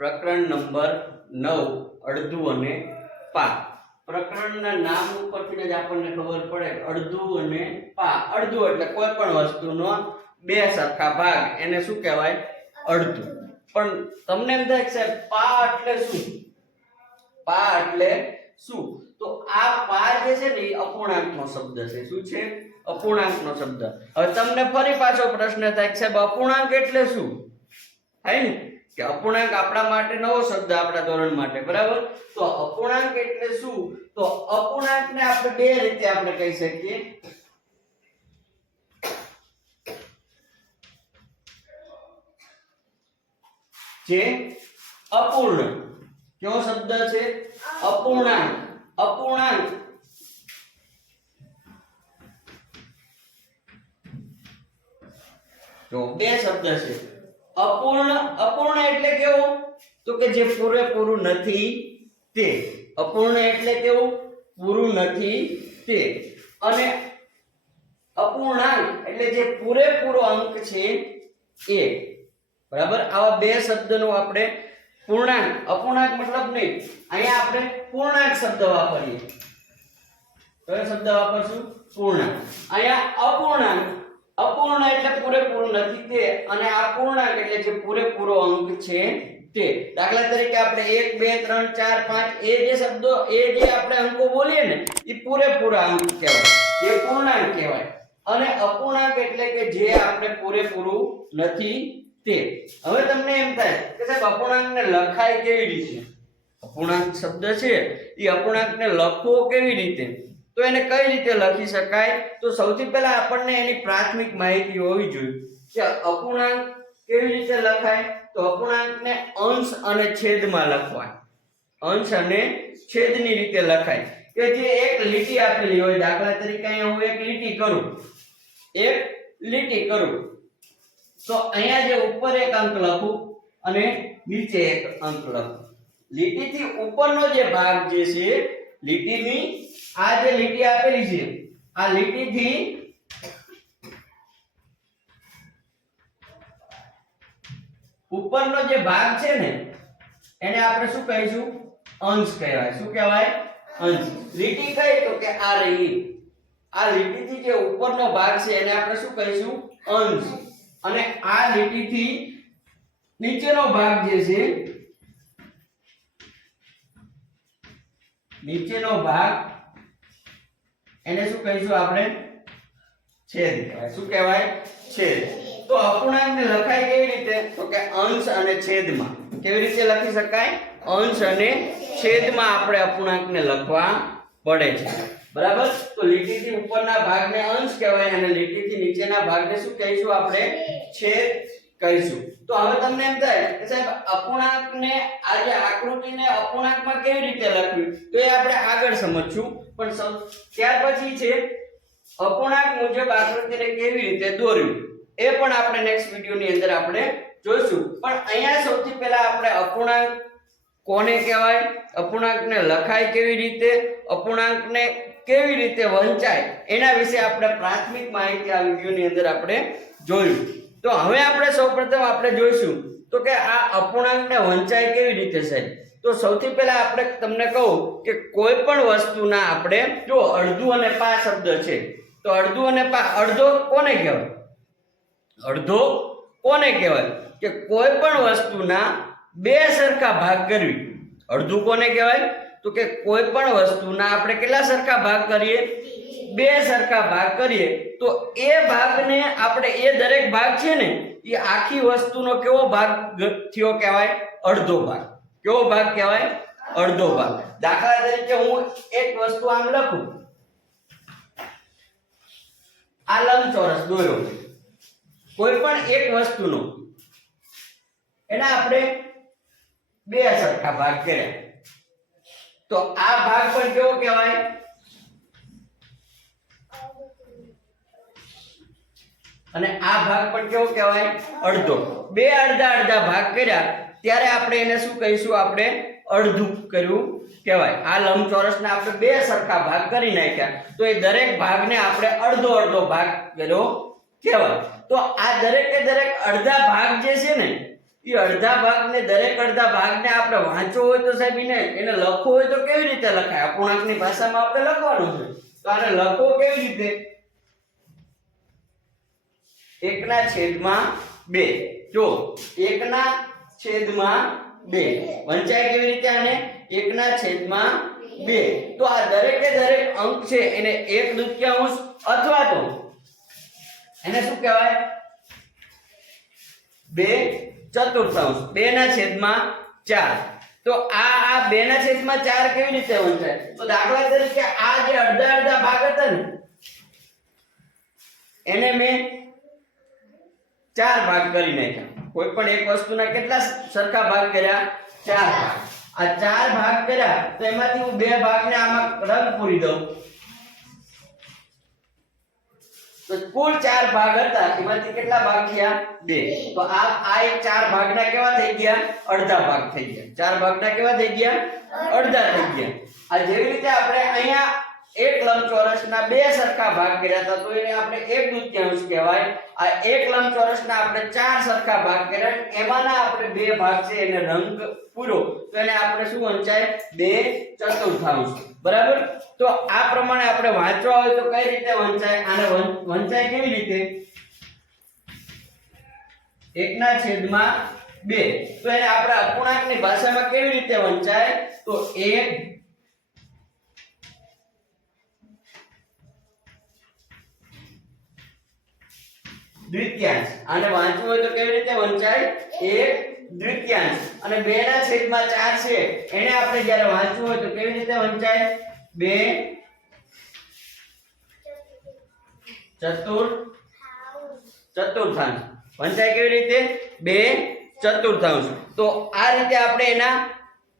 પ્રકરણ નંબર 9 અડધું અને પા. પ્રકરણના નામ ઉપરથી જ આપણને ખબર પડે અડધું અને પા. અડધું એટલે કોઈ પણ વસ્તુનો બે સરખા ભાગ, એને શું કહેવાય? અડધું. પણ તમને એમ થાય કે સાહેબ પા એટલે શું? પા એટલે શું? તો આ પા જે છે ને એ અપૂર્ણાંકનો શબ્દ છે. શું છે? અપૂર્ણાંકનો શબ્દ. હવે તમને ફરી પાછો પ્રશ્ન થાય કે સાહેબ અપૂર્ણાંક એટલે શું? થાય ને કે અપૂર્ણાંક આપણા માટે નવો શબ્દ, આપણા ધોરણ માટે, બરાબર? તો અપૂર્ણાંક એટલે શું? તો અપૂર્ણાંકને આપણે બે રીતે આપણે કહી શકીએ. જે અપૂર્ણ, કયો શબ્દ છે? અપૂર્ણાંક. અપૂર્ણાંક તો બે શબ્દ છે. અપૂર્ણ. અપૂર્ણ એટલે કેવું? તો કે જે પૂરેપૂરું નથી તે. અપૂર્ણ એટલે કેવું? પૂરું નથી તે. અને અપૂર્ણાંક એટલે જે પૂરેપૂરો અંક છે એ. બરાબર? આવા બે શબ્દનો આપણે પૂર્ણાંક, અપૂર્ણાંક મતલબ નહીં, અહીંયા આપણે પૂર્ણાંક શબ્દ વાપરીએ. કયો શબ્દ વાપરશું? પૂર્ણાંક. અહીંયા અપૂર્ણાંક. અપૂર્ણ એટલે પૂરેપૂરું નથી તે, અને આ પૂર્ણાંક એટલે જે પૂરેપૂરો અંક છે તે. દાખલા તરીકે આપણે 1 2 3 4 5 એ જે શબ્દો, એ જે આપણે અંકો બોલીએ ને એ પૂરેપૂરા અંક કહેવાય, એ પૂર્ણાંક કહેવાય. અને અપૂર્ણાંક એટલે કે જે આપણે પૂરેપૂરું નથી તે. હવે તમને એમ થાય કે સાહેબ અપૂર્ણાંકને લખાય કેવી રીતે? અપૂર્ણાંક શબ્દ છે એ અપૂર્ણાંકને લખવો કેવી રીતે? તો એને કઈ રીતે લખી શકાય? તો સૌથી પહેલા આપણને એની પ્રાથમિક માહિતી હોવી જોઈએ કે અપૂર્ણાંક કેવી રીતે લખાય. તો અપૂર્ણાંકને અંશ અને છેદમાં લખવાય. અંશ અને છેદની રીતે લખાય. કે જે એક લીટી આપેલી હોય, દાખલા તરીકે અહીંયા હું એક લીટી કરું, એક લીટી કરું, તો અહીંયા જે ઉપર એક અંક લખું અને નીચે એક અંક લખું. લીટીથી ઉપરનો જે ભાગ જે છે, લીટીની આ જે લીટી આપેલી છે, આ લીટીથી ઉપરનો જે ભાગ છે ને એને આપણે શું કહીશું? અંશ કહેવાય. શું કહેવાય? અંશ. લીટી કઈ? તો કે આ રહી. આ લીટીથી જે ઉપરનો ભાગ છે એને આપણે શું કહીશું? અંશ. અને આ લીટીથી નીચેનો ભાગ જે છે, નીચેનો ભાગ, એને શું કહીશું આપણે? છેદ કહેવાય. શું કહેવાય? છેદ. તો અપૂર્ણાંકને લખાય કેવી રીતે? તો કે અંશ અને છેદમાં. કેવી રીતે લખી શકાય? અંશ અને છેદમાં આપણે અપૂર્ણાંકને લખવા પડે છે. બરાબર? તો લીટીથી ઉપરના ભાગને અંશ કહેવાય અને લીટીથી નીચેના ભાગને શું કહીશું આપણે? છેદ કહીશું. તો હવે તમને એમ થાય કે સાહેબ અપૂર્ણાંકને, આ જે આકૃતિને અપૂર્ણાંકમાં કેવી રીતે લખવી, તો એ આપણે આગળ સમજશું. પણ ત્યાર પછી છે અપૂર્ણાંક મુજબ આકૃતિને કેવી રીતે દોરવી, એ પણ આપણે નેક્સ્ટ વિડિયોની અંદર આપણે જોઈશું. પણ અહીંયા સૌથી પહેલા આપણે અપૂર્ણાંક કોને કહેવાય, અપૂર્ણાંકને લખાય કેવી રીતે, અપૂર્ણાંકને કેવી રીતે વંચાય, એના વિશે આપણે પ્રાથમિક માહિતી આ વિડિયોની અંદર આપણે જોયું. તો હવે આપણે સૌપ્રથમ આપણે જોઈશું તો કે આ અપૂર્ણાંકને વંચાય કેવી રીતે છે. તો સૌથી પહેલા આપણે તમને કહું કે કોઈ પણ વસ્તુના આપણે જો અડધું અને પા શબ્દ છે, તો અડધું અને પા, અડધો કોને કહેવાય? અડધો કોને કહેવાય? કે કોઈ પણ વસ્તુના બે સરખા ભાગ કરવી. અડધું કોને કહેવાય? તો કે કોઈ પણ વસ્તુના આપણે કેટલા સરખા ભાગ કરીએ? બે સરખા ભાગ કરીએ તો એ ભાગને આપણે, એ દરેક ભાગ છે ને એ આખી વસ્તુનો કેવો ભાગ થયો કહેવાય? અડધો ભાગ. કેવો ભાગ કહેવાય? અડધો ભાગ. દાખલા તરીકે હું એક વસ્તુ આમ લખું, આ લંબચોરસ દોર્યો, કોઈ પણ એક વસ્તુનો, એના આપણે બે સરખા ભાગ કર્યા, તો આ ભાગ પણ કેવો કહેવાય? અને આ ભાગ પણ કેવો કહેવાય? અડધો. બે અડધા અડધા ભાગ કર્યા ત્યારે આપણે એને શું કહીશું? આપણે અડધું કર્યું કહેવાય. આ લંબચોરસને આપણે બે સરખા ભાગ કરી નાખ્યા તો એ દરેક ભાગને આપણે અડધો અડધો ભાગ કર્યો કહેવાય. તો આ દરેકે દરેક અડધા ભાગ જે છે ને એ અડધા ભાગને દરેક અડધા ભાગને આપણે વાંચવો હોય તો સાહેબ એને લખવો હોય તો કેવી રીતે લખાય? અપૂર્ણાંકની ભાષામાં આપણે લખવાનું છે. તો આને લખો કેવી રીતે? 1/2. જો 1/2 વંચાય કેવી રીતે આને? 1/2. તો આ દરેકે દરેક અંક છે એને 1/2 અથવા તો એને શું કહેવાય? 2/4. 2/4. તો આ 2/4 કેવી રીતે વંચાય? તો દાખલા તરીકે આ જે અડધા અડધા ભાગ હતા ને એને મેં 4 ભાગ કરી નાખ્યા. કોઈ પણ એક વસ્તુના કેટલા સરખા ભાગ કર્યા? 4 ભાગ. આ 4 ભાગ કર્યા તો એમાંથી હું 2 ભાગને આમાં રંગ પૂરી દઉં તો કુલ 4 ભાગ હતા એમાંથી કેટલા ભાગ થયા? 2. તો આ એક 4 ભાગના કેવા થઈ ગયા? અડધા ભાગ થઈ ગયા. 4 ભાગના કેવા થઈ ગયા? અડધા થઈ ગયા. આ જેવી રીતે આપણે અહીંયા એક લંબચોરસના 2 સરખા ભાગ કર્યા હતા તો એને આપણે 1/2 કહેવાય. આ એક લંબચોરસના આપણે 4 સરખા ભાગ કર્યા એમાંના આપણે 2 ભાગ છે એને રંગ પૂરો તો એને આપણે શું વંચાય? 2/4. બરાબર. તો આ પ્રમાણે આપણે વાંચવા હોય તો કઈ રીતે વંચાય? આને વંચાય કેવી રીતે? 1/2. તો એને આપણે અપૂર્ણાંકની ભાષામાં કેવી રીતે વંચાય? તો 1/2. આને વાંચવું હોય તો કેવી રીતે વંચાય? 1/2. અને 2/4 છે એને આપણે જ્યારે વાંચવું હોય તો કેવી રીતે વંચાય? 2/4. વંચાય કેવી રીતે? 2/4. તો આ રીતે આપણે એના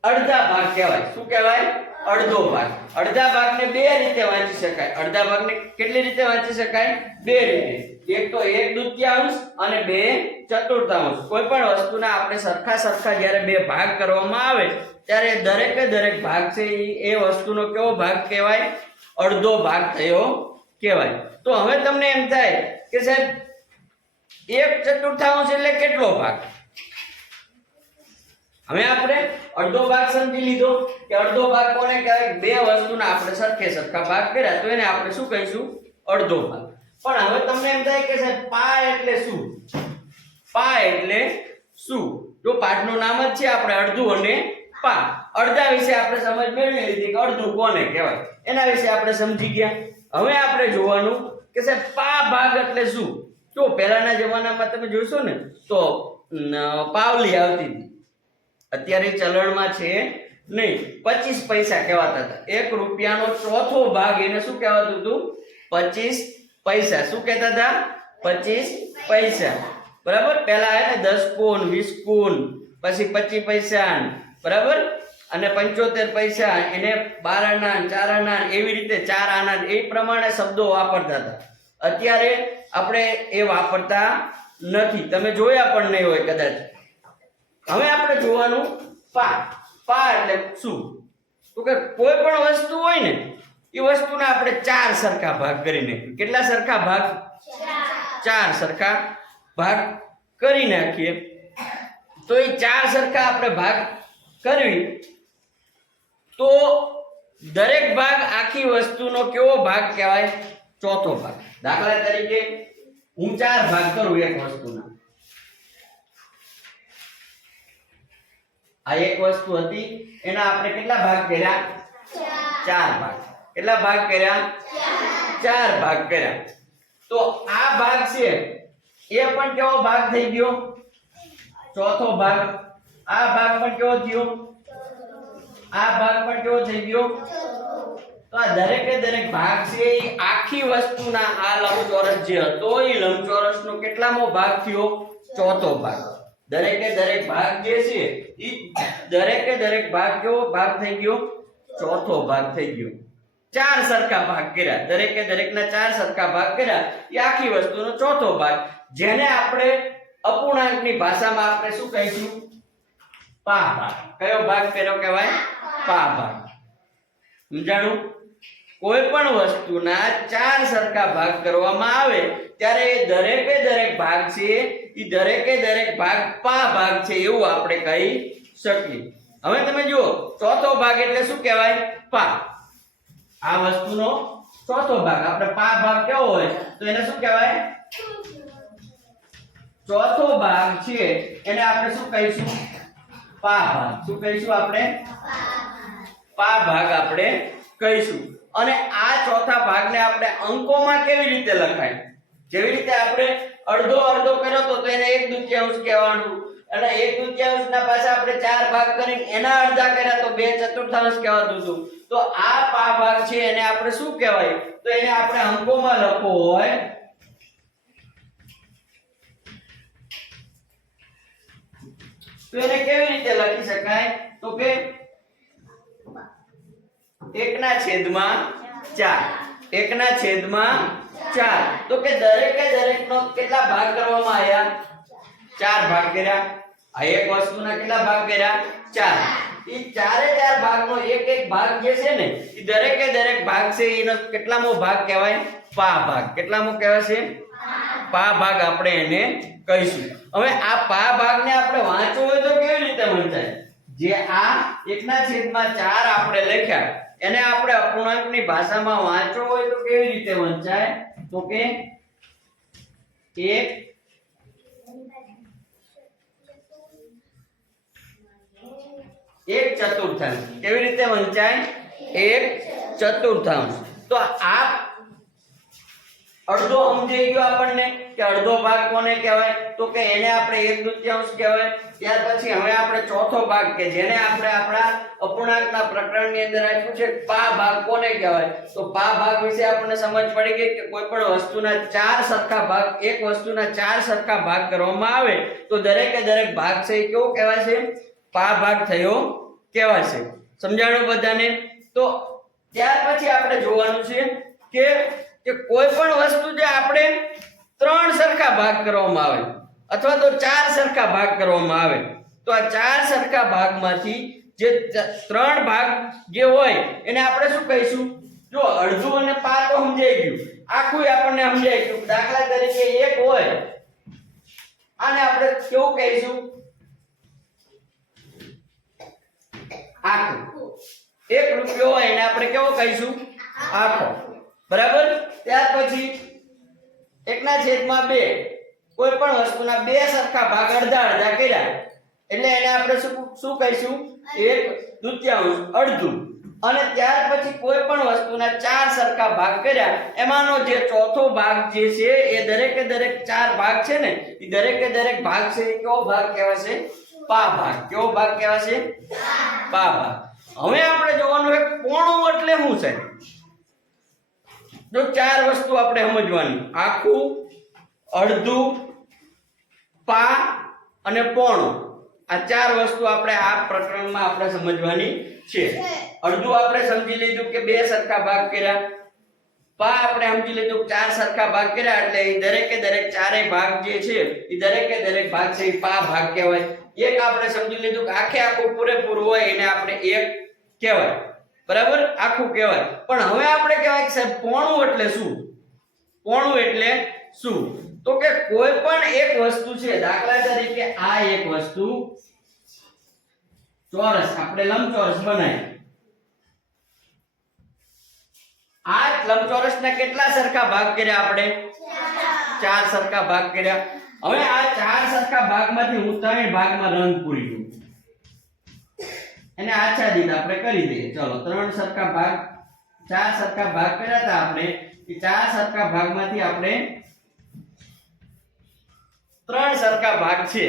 અડધા ભાગ કહેવાય. શું કહેવાય? અડધો ભાગ. અડધા ભાગને 2 રીતે વાંચી શકાય. અડધા ભાગને કેટલી રીતે વાંચી શકાય? 2 રીતે. એક તો 1/2 અને 2/4. કોઈ પણ વસ્તુના આપણે સરખા જ્યારે 2 ભાગ કરવામાં આવે ત્યારે દરેકે દરેક ભાગ છે એ વસ્તુનો કેવો ભાગ કહેવાય? અડધો ભાગ થયો કહેવાય. તો હવે તમને એમ થાય કે સાહેબ 1/4 એટલે કેટલો ભાગ? હવે આપણે અડધો ભાગ સમજી લીધો કે અડધો ભાગ કોને કહેવાય? 2 વસ્તુના આપણે સરખા ભાગ કર્યા તો એને આપણે શું કહીશું? અડધો ભાગ. પણ હવે તમને એમ થાય કે સાહેબ પા એટલે શું? પા એટલે શું? જો પાઠનું નામ જ છે આપણે અડધું અને પા. અડધા વિશે આપણે સમજ મેળવી લીધી કે અડધું કોને કહેવાય. એના વિશે આપણે સમજી ગયા. હવે આપણે જોવાનું કે સાહેબ પા ભાગ એટલે શું? જો પહેલાના જમાનામાં તમે જોશો ને તો પાવલી આવતી હતી. અત્યારે ચલણમાં છે નહીં. 25 પૈસા કહેવાતા હતા. 1 રૂપિયાનો ચોથો ભાગ એને શું કહેવાતું હતું? 25 પૈસા. શું કહેતા હતા? 25 પૈસા. બરાબર. પહેલા હે ને 10 કુન, 20 કુન, પછી 25 પૈસા, બરાબર. અને 75 પૈસા, એને 12 આના, 4 આના, એવી રીતે 4 આના એ પ્રમાણે શબ્દો વાપરતા હતા. અત્યારે આપણે એ વાપરતા નથી. તમે જોયા પણ નહીં હોય કદાચ. હવે આપણે જોવાનું પા. પા એટલે શું? તો કે કોઈ પણ વસ્તુ હોય ને એ વસ્તુના આપણે 4 સરખા ભાગ કરી નાખીએ. કેટલા સરખા ભાગ? 4 સરખા ભાગ કરી નાખીએ. તો એ 4 સરખા આપણે ભાગ કરવી તો દરેક ભાગ આખી વસ્તુનો કેવો ભાગ કહેવાય? ચોથો ભાગ. દાખલા તરીકે હું 4 ભાગ કરું એક વસ્તુના. આ એક વસ્તુ હતી એના આપણે કેટલા ભાગ કર્યા? 4 ભાગ. કેટલા ભાગ કર્યા? 4 ભાગ કર્યા. તો આ ભાગ છે એ પણ કેવો ભાગ થઈ ગયો? ચોથો ભાગ. આ ભાગ પણ કેવો થયો? આ ભાગ પણ કેવો થઈ ગયો? તો આ દરેકે દરેક ભાગ છે એ આખી વસ્તુના આ લંબચોરસ જે હતો એ લંબચોરસનો કેટલામો ભાગ થયો? ચોથો ભાગ. દરેકે દરેક ભાગ જે છે એ દરેકે દરેક ભાગ કેવો ભાગ થઈ ગયો? ચોથો ભાગ થઈ ગયો. 4 સરખા ભાગ કર્યા. દરેકે દરેકના 4 સરખા ભાગ કર્યા એ આખી વસ્તુનો ચોથો ભાગ, જેને આપણે અપૂર્ણાંકની ભાષામાં આપણે શું કહીશું? પા ભાગ. કયો ભાગ પેલો કહેવાય? પા ભાગ. સમજાણું? કોઈ પણ વસ્તુના 4 સરખા ભાગ કરવામાં આવે ત્યારે એ દરેકે દરેક ભાગ છે એ દરેકે દરેક ભાગ પા ભાગ છે એવું આપણે કહી શકીએ. હવે તમે જુઓ ચોથો ભાગ એટલે શું કહેવાય? પા. આ વસ્તુનો ચોથો ભાગ આપણે પા ભાગ કેવો હોય તો એને શું કહેવાય? ચોથો ભાગ છે એને આપણે શું કહીશું? પા ભાગ. શું કહીશું આપણે? પા ભાગ આપણે કહીશું. અને આ ચોથા ભાગને આપણે અંકોમાં કેવી રીતે લખાય? જેવી રીતે આપણે અડધો અડધો કર્યો તો એને 1/2 કહેવાનું, અને 1/2 ના પાછા આપણે 4 ભાગ કરીને એના અડધા કર્યા તો 2/4 કહેવાતું હતું. તો આ પા ભાગ છે એને આપણે શું કહેવાય? તો એને આપણે અંકોમાં લખવો હોય તો એને કેવી રીતે લખી શકાય? તો કે 1/4. 1/4. તો કે દરેકે દરેકનો કેટલા ભાગ કરવામાં આવ્યા? 4 ભાગ કર્યા. આ એક વસ્તુના કેટલા ભાગ કર્યા? 4. ઈ ચારે ચાર ભાગનો એક એક ભાગ જે છે ને ઈ દરેકે દરેક ભાગ છે એનો કેટલામો ભાગ કહેવાય? પા ભાગ. કેટલામો કહેવાય છે? પા ભાગ આપણે એને કહીશું. હવે આ પા ભાગને આપણે વાંચવો હોય તો કેવી રીતે વંચાય? જે આ 1/4 આપણે લખ્યા એને આપણે અપૂર્ણાંકની ભાષામાં વાંચવો હોય તો કેવી રીતે વંચાય? તો કે 1/4. કેવી રીતે વંચાય? 1/4. તો આ અડધો સમજાઈ ગયો આપણને કે અડધો ભાગ કોને કહેવાય? તો કે એને આપણે 1/2 કહેવાય. ત્યાર પછી હવે આપણે ચોથો ભાગ કે જેને આપણે આપણા અપૂર્ણાંકના પ્રકરણની અંદર આપ્યું છે પા ભાગ કોને કહેવાય? તો પા ભાગ વિશે આપણને સમજ પડી ગઈ કે કોઈ પણ વસ્તુના 4 સરખા ભાગ, એક વસ્તુના 4 સરખા ભાગ કરવામાં આવે તો દરેકે દરેક ભાગ છે એ કેવો કહેવાય છે? પા ભાગ થયો કહેવાય છે. સમજાણું બધાને? તો ત્યાર પછી આપણે જોવાનું છે કે કોઈ પણ વસ્તુ જે આપણે 3 સરખા ભાગ કરવામાં આવે અથવા તો 4 સરખા ભાગ કરવામાં આવે તો આ 4 સરખા ભાગમાંથી જે 3 ભાગ જે હોય એને આપણે શું કહીશું? જો અડધું અને પા તો સમજાઈ ગયું, આખું આપણને સમજાઈ ગયું. દાખલા તરીકે 1 હોય આને આપણે કેવું કહીશું? આખું. 1 રૂપિયો હોય એને આપણે કેવો કહીશું? આખો. બરાબર? ત્યાર પછી 1/2. કોઈ પણ વસ્તુના 2 સરખા ભાગ અડધા અડધા કર્યા એટલે એને આપણે શું કહીશું? 1/2 અડધું. અને ત્યાર પછી કોઈ પણ વસ્તુના 4 સરખા ભાગ કર્યા એમાંનો જે ચોથો ભાગ જે છે એ દરેકે દરેક 4 ભાગ છે ને એ દરેકે દરેક ભાગ છે એ કેવો ભાગ કહેવાશે? પા ભાગ. કેવો ભાગ કહેવાશે? પા ભાગ. હવે આપણે જોવાનું છે પોણું એટલે શું છે? જો 4 વસ્તુ આપણે સમજવાની, આખું, અડધું, પા અને પોણું. આ 4 વસ્તુ આપણે આ પ્રકરણમાં આપણે સમજવાની છે. અડધું આપણે સમજી લીધું કે 2 સરખા ભાગ કર્યા. પા આપણે સમજી લીધું 4 સરખા ભાગ કર્યા એટલે એ દરેકે દરેક ચારેય ભાગ જે છે એ દરેકે દરેક ભાગ છે એ પા ભાગ કહેવાય. એક આપણે સમજી લીધું કે આખે આખું પૂરેપૂરું હોય એને આપણે 1 કહેવાય. બરાબર? આખું કહેવાય. પણ હવે આપણે કહેવાય કે સાહેબ પોણું એટલે શું? પોણું એટલે શું? તો કે કોઈ પણ એક વસ્તુ છે, દાખલા તરીકે આ એક વસ્તુ ચોરસ, આપણે લંબચોરસ બનાવી. આ લંબચોરસના કેટલા સરખા ભાગ કર્યા આપણે? 4 સરખા ભાગ કર્યા. હવે આ 4 સરખા ભાગમાંથી હું 3 ભાગમાં રંગ પૂરી દઉં. એને આચ્છાદિત આપણે કરી દઈએ. ચલો 3 સરખા ભાગ, 4 સરખા ભાગ કર્યા હતા આપણે. એ 4 સરખા ભાગમાંથી આપણે 3 સરખા ભાગ છે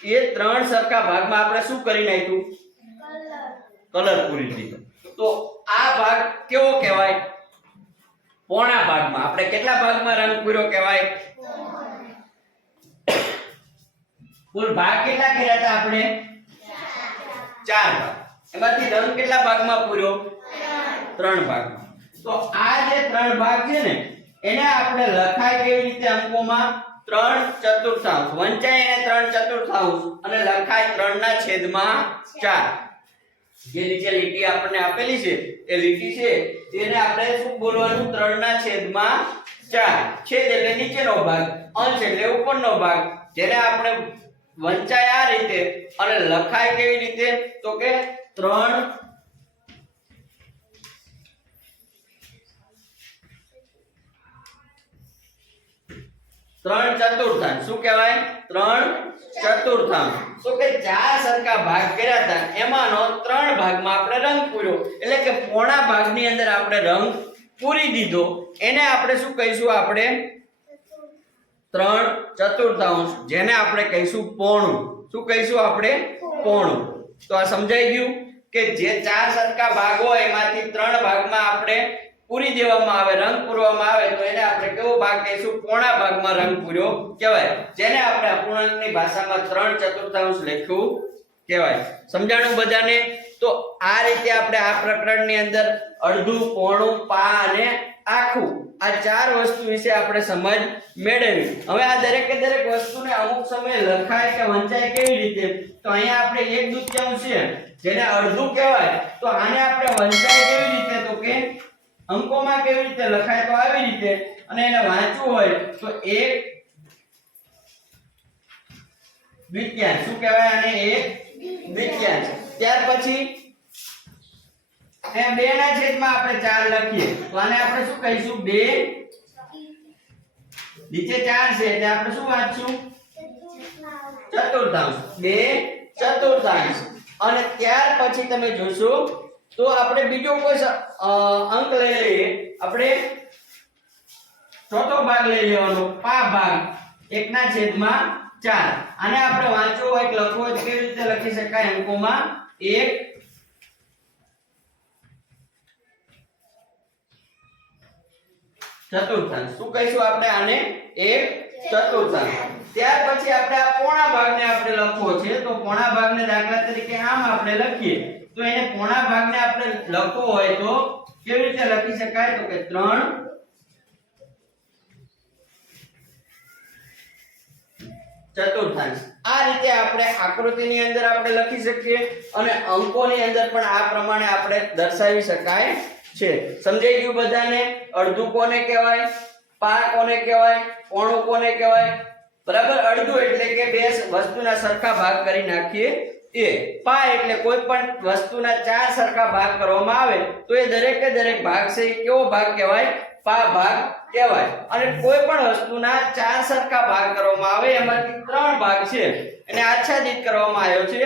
એ 3 સરખા ભાગમાં આપણે શું કરી નાખ્યું? કલર પૂરી દીધો. તો આ ભાગ કેવો કહેવાય? પોણા ભાગમાં. આપણે કેટલા ભાગમાં રંગ પૂર્યો કહેવાય? કુલ ભાગ કેટલા કર્યા હતા આપણે? 4 ભાગ. એમાંથી રંગ કેટલા ભાગમાં પૂર્યો? 3 ભાગમાં. તો આ જે 3 ભાગ છે ને એને આપણે લખાય કેવી રીતે અંકોમાં? 3/4. વંચાય એને 3/4 અને લખાય 3/4. જે નીચે લીટી આપણને આપેલી છે એ લીટી છે એને આપણે શું બોલવાનું? 3/4 4 છેદ એટલે નીચેનો ભાગ, અંશ એટલે ઉપરનો ભાગ, જેને આપણે વંચાય આ રીતે અને લખાય કેવી રીતે તો કે 3 ચતુર્થાંશ. શું કહેવાય? 3 ચતુર્થાંશ. તો કે 4 સરખા ભાગ કર્યા હતા, એમાંનો 3 ભાગમાં આપણે રંગ પૂર્યો, એટલે કે પોણા ભાગની અંદર આપણે રંગ પૂરી દીધો. એને આપણે શું કહીશું? આપણે 3 ચતુર્થાંશ, જેને આપણે કહીશું પોણું. શું કહીશું? આપણે પોણું. તો આ સમજાઈ ગયું કે જે 4 સરખા ભાગ હોય એમાંથી 3 ભાગમાં આપણે પૂરી દેવામાં આવે, રંગ પૂરવામાં આવે, તો એને આપણે કેવો ભાગ કહીશું? પોણા ભાગમાં રંગ પૂર્યો કહેવાય, જેને આપણે અપૂર્ણાંકની ભાષામાં 3 ચતુર્થાંશ લખ્યું કહેવાય. સમજાણું બધાને? તો આ રીતે આપણે આ પ્રકરણની અંદર અડધું, પોણું, પા અને આખું, આ 4 વસ્તુ વિશે આપણે સમજ મેળવી. હવે આ દરેકે દરેક વસ્તુને અમુક સમયે લખાય કે વંચાય કેવી રીતે? તો અહીંયા આપણે 1/2 છે, જેને અડધું કહેવાય, તો આને આપણે વંચાય કેવી રીતે? તો કે અંકોમાં કેવી રીતે લખાય? તો આવી રીતે. અને એને વાંચવું હોય તો 1/2. શું કહેવાય આને? 1/2. ત્યાર પછી એ 2 ના છેદમાં આપણે 4 લખીએ, તો આને આપણે શું કહીશું? 2 નીચે 4 છે એટલે આપણે શું વાંચશું? ચતુર્થાંશ. 2 ચતુર્થાંશ. અને ત્યાર પછી તમે જોશો તો આપણે બીજો કોઈ અંક લઈ લઈએ. આપણે ચોથો ભાગ લઈ લેવાનો, પા ભાગ, 1/4. આને આપણે વાંચવું હોય કે લખવું હોય તો કેવી રીતે લખી શકાય? અંકોમાં 1 ચતુર્થાંશ. શું કહીશું આપણે આને? 1 ચતુર્થાંશ. ત્યાર પછી આપણે આ પોણા ભાગને આપણે લખવો છે, તો પોણા ભાગને દાખલા તરીકે આમ આપણે લખીએ, તો એને પોણા ભાગને આપણે લખવો હોય તો કેવી રીતે લખી શકાય? તો કે 3 ચતુર્થાંશ. આ રીતે આપણે આકૃતિની અંદર આપણે લખી શકીએ અને અંકોની અંદર પણ આ પ્રમાણે આપણે દર્શાવી શકાય છે. સમજાઈ ગયું બધાને? અડધું કોને કહેવાય? પા કોને કહેવાય? પોણું કોને કહેવાય? બરાબર. અડધું એટલે કે બે વસ્તુના સરખા ભાગ કરી નાખીએ એ. પા એટલે કોઈ પણ વસ્તુના 4 સરખા ભાગ કરવામાં આવે તો એ દરેકે દરેક ભાગ છે એ કેવો ભાગ કહેવાય? પા ભાગ કહેવાય. અને કોઈ પણ વસ્તુના 4 સરખા ભાગ કરવામાં આવે એમાંથી 3 ભાગ છે એને આચ્છાદિત કરવામાં આવ્યો છે,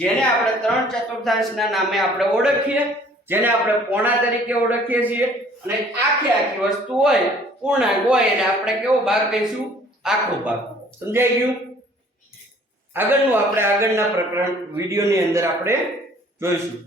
જેને આપણે 3 ચતુર્થાંશના નામે આપણે ઓળખીએ, જેને આપણે પોણા તરીકે ઓળખીએ છીએ. અને આખી વસ્તુ હોય, પૂર્ણાંક હોય, એને આપણે કેવો ભાગ કહીશું? આખો ભાગ. સમજાઈ ગયું? આગળનું આપણે આગળના પ્રકરણ વિડિયોની અંદર આપણે જોઈશું.